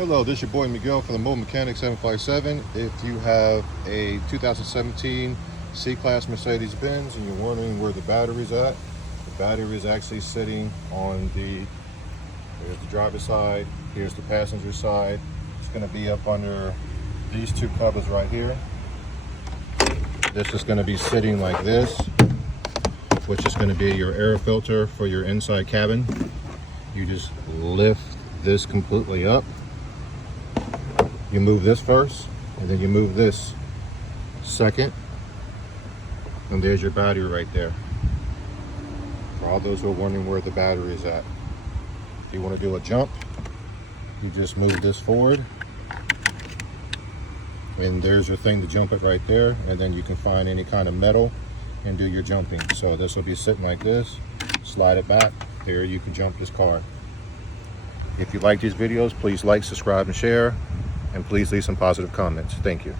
Hello, this is your boy Miguel from the Mobile Mechanic 757. If you have a 2017 C-Class Mercedes-Benz and you're wondering where the battery's at, the battery is actually sitting on here's the driver's side, here's the passenger side. It's going to be up under these two covers right here. This is going to be sitting like this, which is going to be your air filter for your inside cabin. You just lift this completely up. You move this first, and then you move this second, and there's your battery right there. For all those who are wondering where the battery is at. If you want to do a jump, you just move this forward, and there's your thing to jump it right there, and then you can find any kind of metal and do your jumping. So this will be sitting like this, slide it back, there you can jump this car. If you like these videos, please like, subscribe, and share. And please leave some positive comments. Thank you.